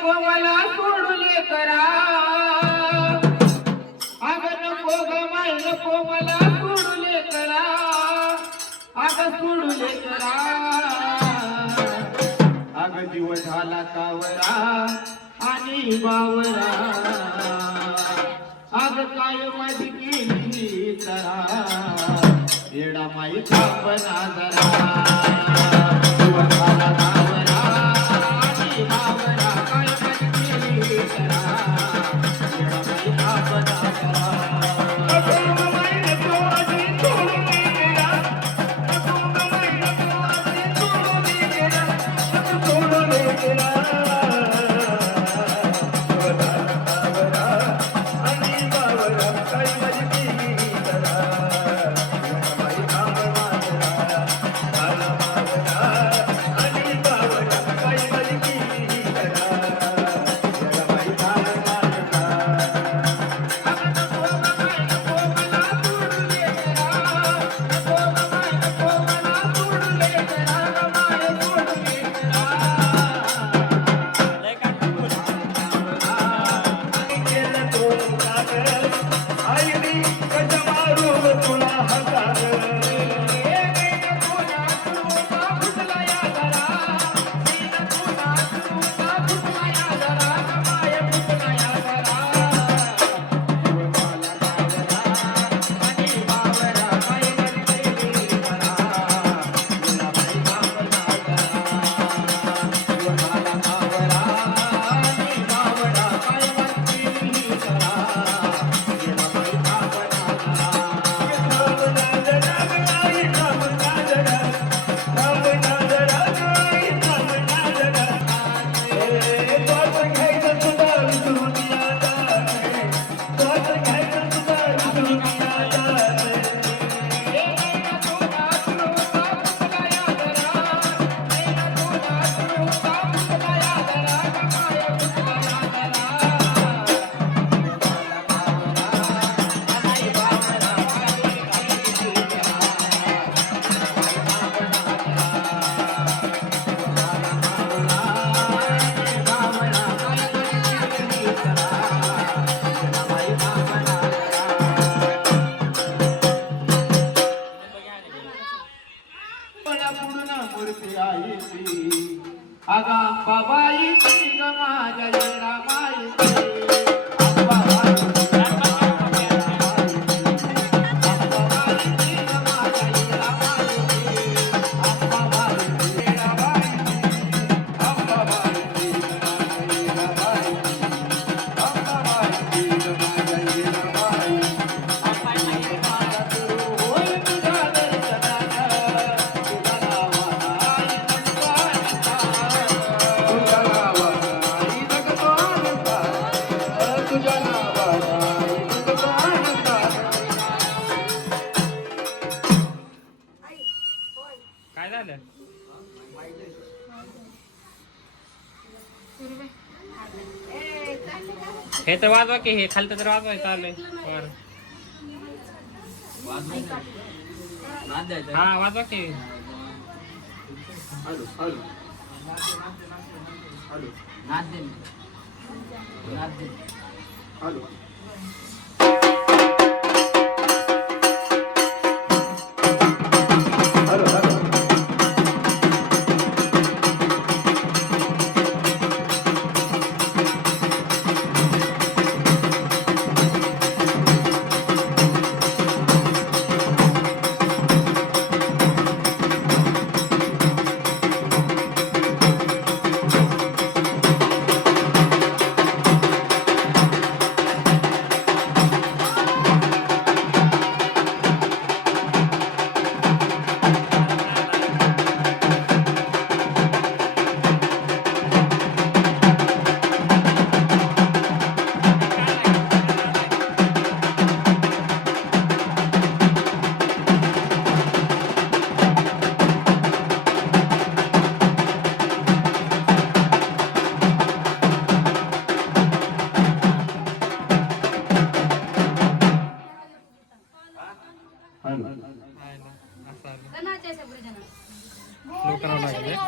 नको मला सोडले करा अग नको ग माय नको मला सोडले करा अग सोडले करा अग जीव झाला कावरा आणि बावरा अग काय माझी केली तरा येडा माई थांबना जरा जीव झाला कावरा आणि बावरा काय माझी केली तरा येडा माई थांबना जरा मूर्ती आईची अगा बाबाईची ग माझ्या येडा माईची काय झालं हे तर वाजवा की हे खालतं तर वाजवायचं आलंय हा वाजवा की लोकांना लागले